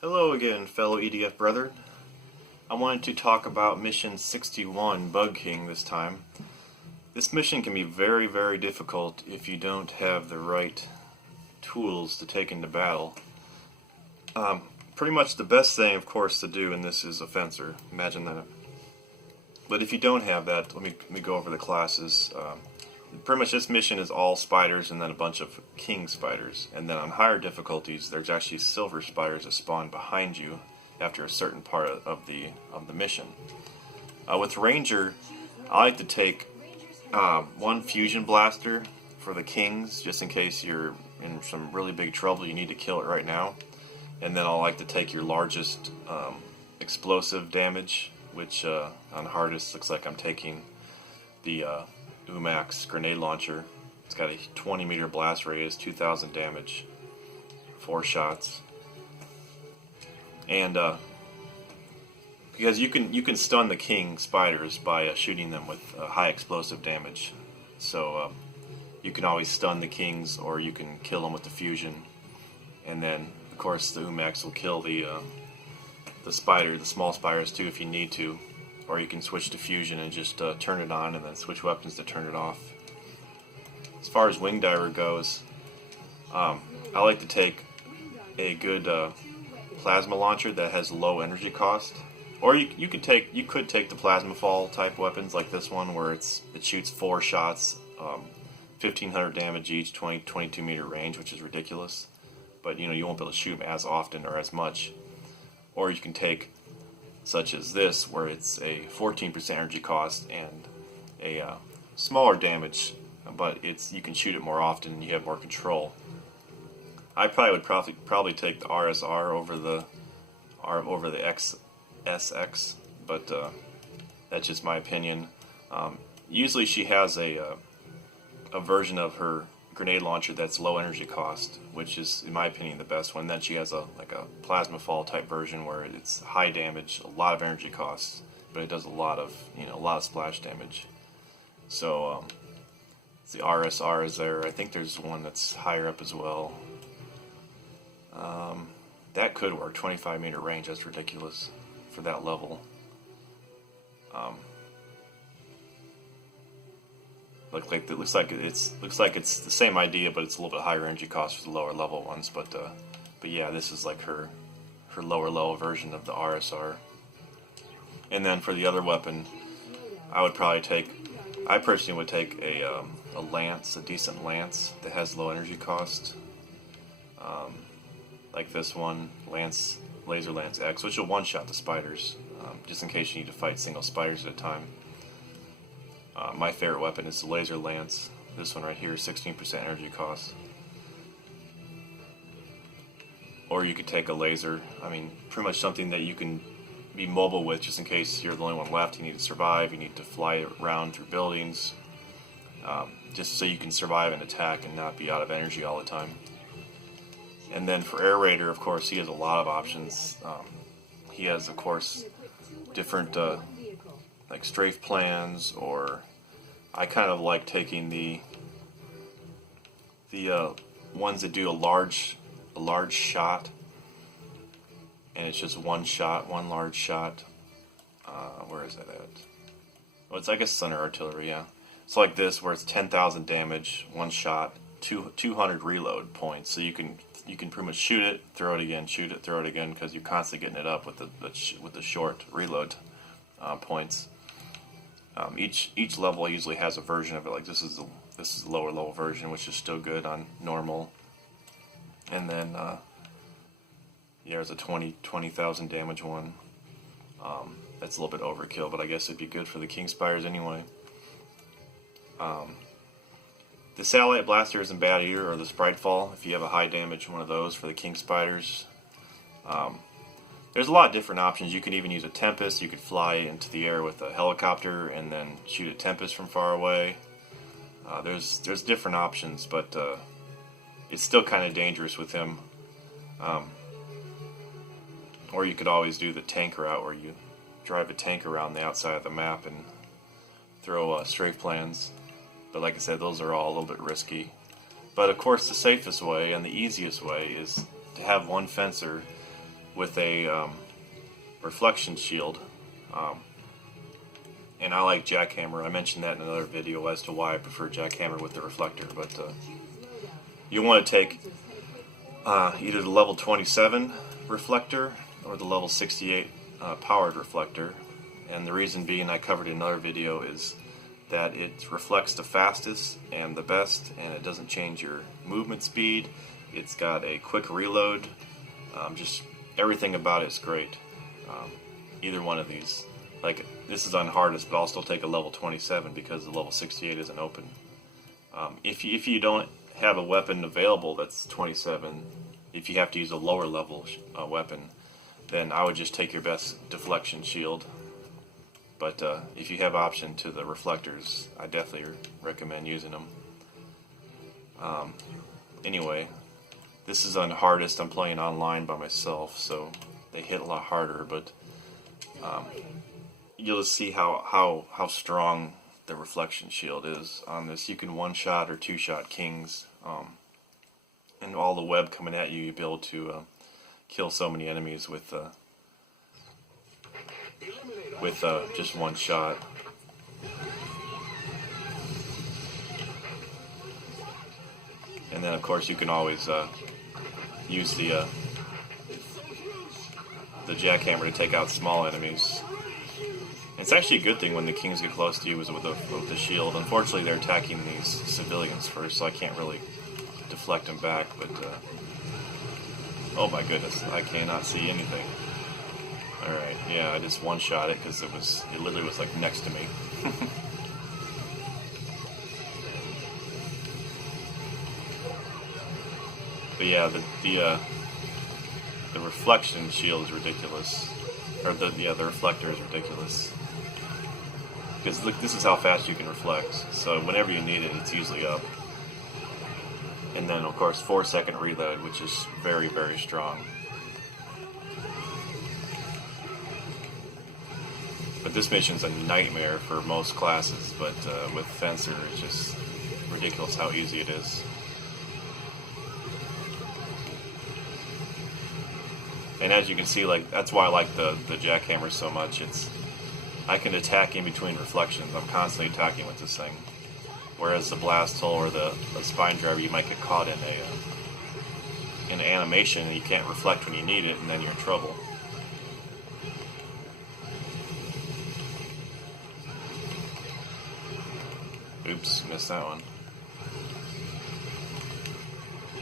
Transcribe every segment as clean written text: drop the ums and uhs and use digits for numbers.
Hello again, fellow EDF brethren. I wanted to talk about Mission 61, Bug King, this time. This mission can be very, very difficult if you don't have the right tools to take into battle. Pretty much the best thing, of course, to do in this is a fencer. Imagine that. But if you don't have that, let me go over the classes. Pretty much this mission is all spiders and then a bunch of king spiders. And then on higher difficulties, there's actually silver spiders that spawn behind you after a certain part of the mission. With Ranger, I like to take one fusion blaster for the kings, just in case you're in some really big trouble, you need to kill it right now. And then I like to take your largest explosive damage, which on hardest looks like I'm taking the Umax grenade launcher. It's got a 20-meter blast radius, 2,000 damage, 4 shots, and because you can stun the king spiders by shooting them with high explosive damage. So you can always stun the kings, or you can kill them with the fusion, and then of course the Umax will kill the small spiders too if you need to. Or you can switch to fusion and just turn it on and then switch weapons to turn it off. As far as wing diver goes, I like to take a good plasma launcher that has low energy cost. Or you could take the plasma fall type weapons like this one, where it shoots 4 shots, 1,500 damage each, 22 meter range, which is ridiculous. But you won't be able to shoot them as often or as much. Or you can take such as this, where it's a 14% energy cost and a smaller damage, but you can shoot it more often and you have more control. I probably would probably take the RSR over the XSX, but that's just my opinion. Usually she has a version of her grenade launcher that's low energy cost, which is, in my opinion, the best one. Then she has a plasma fall type version where it's high damage, a lot of energy costs, but it does a lot of splash damage. So the RSR is there. I think there's one that's higher up as well. That could work. 25 meter range. That's ridiculous for that level. It looks like it's the same idea, but it's a little bit higher energy cost for the lower level ones. But yeah, this is like her lower level version of the RSR. And then for the other weapon, I personally would take a lance, a decent lance that has low energy cost, like this one, Laser Lance X, which will one-shot the spiders, just in case you need to fight single spiders at a time. My favorite weapon is the Laser Lance. This one right here, 16% energy cost. Or you could take a laser. I mean, pretty much something that you can be mobile with, just in case you're the only one left. You need to survive. You need to fly around through buildings, just so you can survive an attack and not be out of energy all the time. And then for Air Raider, of course, he has a lot of options. He has, of course, different like strafe plans, or I kind of like taking the ones that do a large shot, and it's just one large shot. Where is that at? Well, it's, I guess, center artillery. Yeah, it's like this, where it's 10,000 damage, one shot, 200 reload points. So you can pretty much shoot it, throw it again, shoot it, throw it again, because you're constantly getting it up with the short reload points. Each level usually has a version of it. Like this is the lower level version, which is still good on normal. And then there's a 20,000 damage one. That's a little bit overkill, but I guess it'd be good for the king spiders anyway. The satellite blaster isn't bad either, or the sprite fall, if you have a high damage one of those for the king spiders. There's a lot of different options. You can even use a Tempest. You could fly into the air with a helicopter and then shoot a Tempest from far away. There's different options, but it's still kind of dangerous with him. Or you could always do the tank route, where you drive a tank around the outside of the map and throw strafe plans. But like I said, those are all a little bit risky. But of course, the safest way and the easiest way is to have one fencer with a reflection shield. And I like jackhammer. I mentioned that in another video as to why I prefer jackhammer with the reflector. But you want to take either the level 27 reflector or the level 68 powered reflector. And the reason being, I covered in another video, is that it reflects the fastest and the best, and it doesn't change your movement speed. It's got a quick reload. Just everything about it is great. Either one of these. Like, this is on hardest, but I'll still take a level 27 because the level 68 isn't open. If you don't have a weapon available that's 27, if you have to use a lower level weapon, then I would just take your best deflection shield. But if you have option to the reflectors, I definitely recommend using them. Anyway, this is on hardest. I'm playing online by myself, so they hit a lot harder, but you'll see how strong the reflection shield is on this. You can one-shot or two-shot kings, and all the web coming at you, you'll be able to kill so many enemies with just one shot. And then of course you can always use the jackhammer to take out small enemies. It's actually a good thing when the kings get close to you is with the shield. Unfortunately, they're attacking these civilians first, so I can't really deflect them back. But oh my goodness, I cannot see anything. All right, yeah, I just one-shot it because it literally was like next to me. But yeah, the reflection shield is ridiculous, or the reflector is ridiculous. Because look, this is how fast you can reflect. So whenever you need it, it's usually up. And then of course 4-second reload, which is very, very strong. But this mission's a nightmare for most classes. But with Fencer, it's just ridiculous how easy it is. And as you can see, like, that's why I like the jackhammer so much. I can attack in between reflections. I'm constantly attacking with this thing. Whereas the blast hole or the spine driver, you might get caught in an animation and you can't reflect when you need it, and then you're in trouble. Oops, missed that one.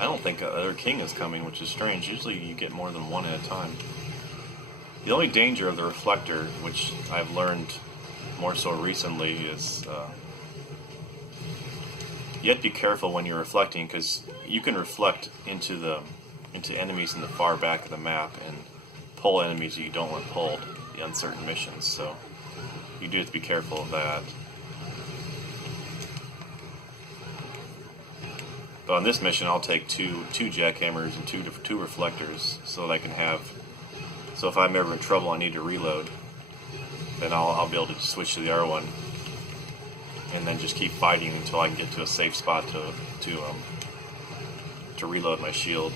I don't think another king is coming, which is strange. Usually you get more than one at a time. The only danger of the reflector, which I've learned more so recently, is you have to be careful when you're reflecting, because you can reflect into enemies in the far back of the map and pull enemies that you don't want pulled on certain missions. So you do have to be careful of that. But on this mission, I'll take two jackhammers and two reflectors, so that I can have. So if I'm ever in trouble, I need to reload, then I'll be able to switch to the R1, and then just keep fighting until I can get to a safe spot to reload my shield.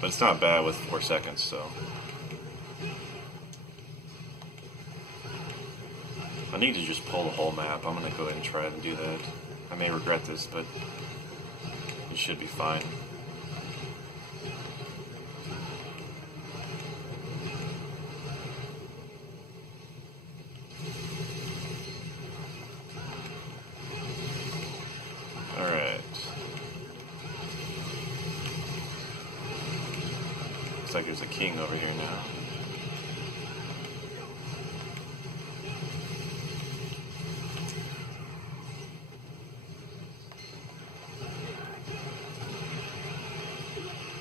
But it's not bad with 4 seconds, so. I need to just pull the whole map. I'm gonna go ahead and try it and do that. I may regret this, but it should be fine. Alright. Looks like there's a king over here now.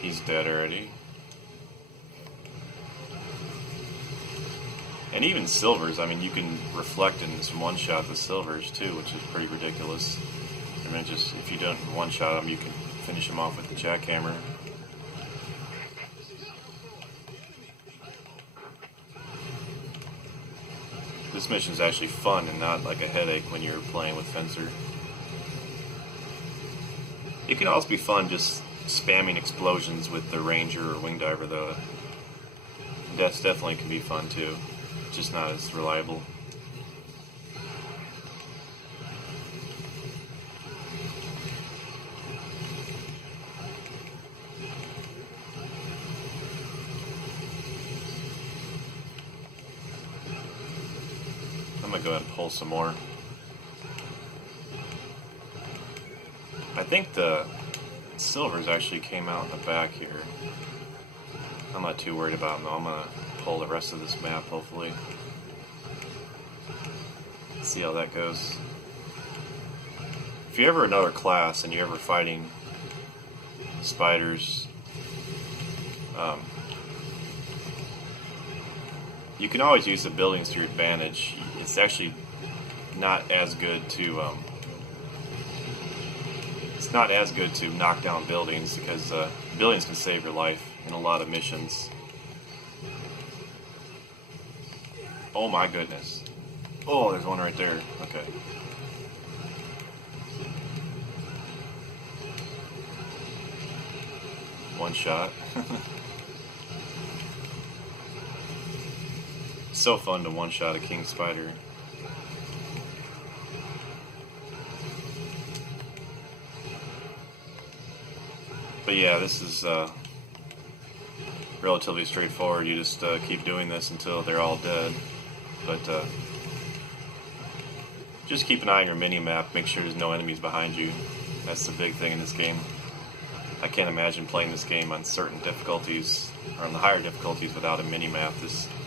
He's dead already. And even silvers, I mean, you can reflect in some one-shot the silvers too, which is pretty ridiculous. I mean, just if you don't one-shot them, you can finish them off with the jackhammer. This mission is actually fun and not like a headache when you're playing with Fencer. It can also be fun just spamming explosions with the ranger or wing diver, though. That's definitely can be fun too, just not as reliable. I'm gonna go ahead and pull some more. I think the silvers actually came out in the back here. I'm not too worried about them though. I'm gonna pull the rest of this map, hopefully. See how that goes. If you're ever another class and you're ever fighting spiders, you can always use the buildings to your advantage. It's actually not as good to knock down buildings, because buildings can save your life in a lot of missions. Oh my goodness. Oh, there's one right there. Okay. One shot. So fun to one-shot a king spider. But yeah, this is relatively straightforward. You just keep doing this until they're all dead. But just keep an eye on your mini-map. Make sure there's no enemies behind you. That's the big thing in this game. I can't imagine playing this game on certain difficulties, or on the higher difficulties, without a mini-map.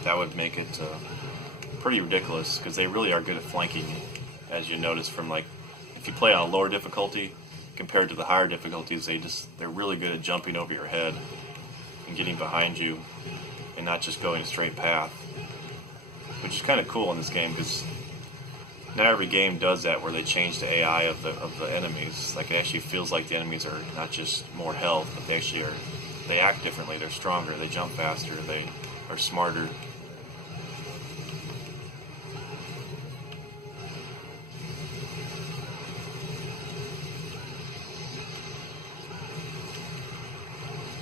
That would make it pretty ridiculous, because they really are good at flanking, as you notice from, like, if you play on a lower difficulty compared to the higher difficulties, they're really good at jumping over your head and getting behind you and not just going a straight path, which is kind of cool in this game, because not every game does that, where they change the AI of the enemies. Like, it actually feels like the enemies are not just more health, but they act differently. They're stronger, they jump faster, they are smarter.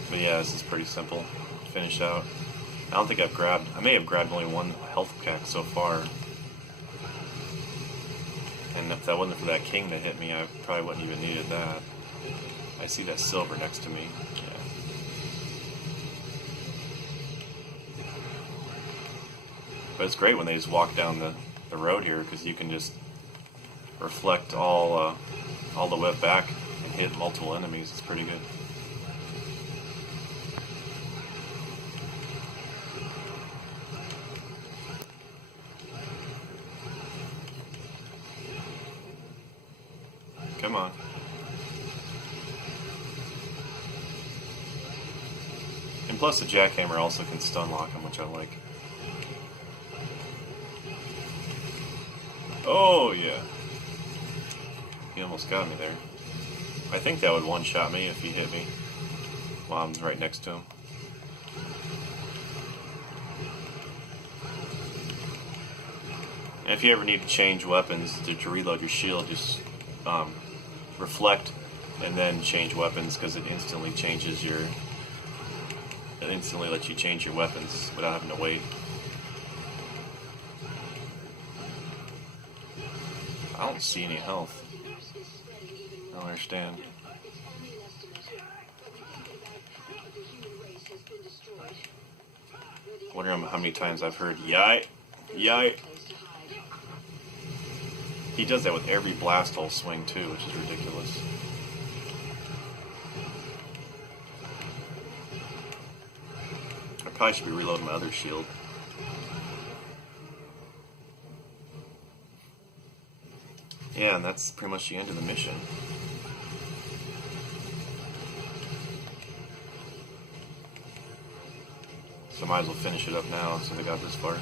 But yeah, this is pretty simple to finish out. I don't think I may have grabbed only one health pack so far. And if that wasn't for that king that hit me, I probably wouldn't even needed that. I see that silver next to me. Yeah. But it's great when they just walk down the road here, because you can just reflect all the way back and hit multiple enemies. It's pretty good. Come on. And plus the jackhammer also can stun lock him, which I like. Oh yeah. He almost got me there. I think that would one-shot me if he hit me while I'm right next to him. And if you ever need to change weapons to reload your shield, just reflect and then change weapons, because it instantly lets you change your weapons without having to wait. I don't see any health. I don't understand. I wonder how many times I've heard "yite, yite." He does that with every blast hole swing too, which is ridiculous. I probably should be reloading my other shield. Yeah, and that's pretty much the end of the mission. So I might as well finish it up now, since I got this far.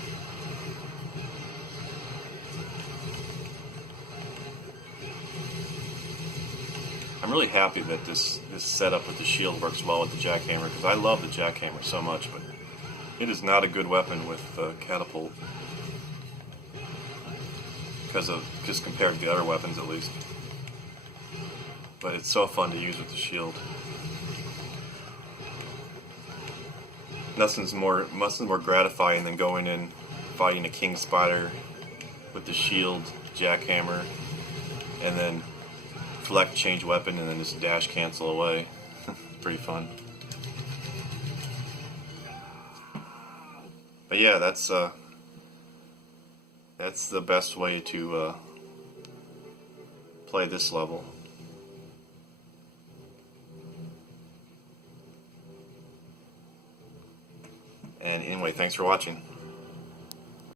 I'm really happy that this setup with the shield works well with the jackhammer, because I love the jackhammer so much, but it is not a good weapon with catapult, just compared to the other weapons at least. But it's so fun to use with the shield. Nothing's more gratifying than going in, fighting a king spider with the shield, jackhammer, and then select change weapon and then just dash cancel away. Pretty fun. But yeah, that's the best way to play this level. And anyway, thanks for watching.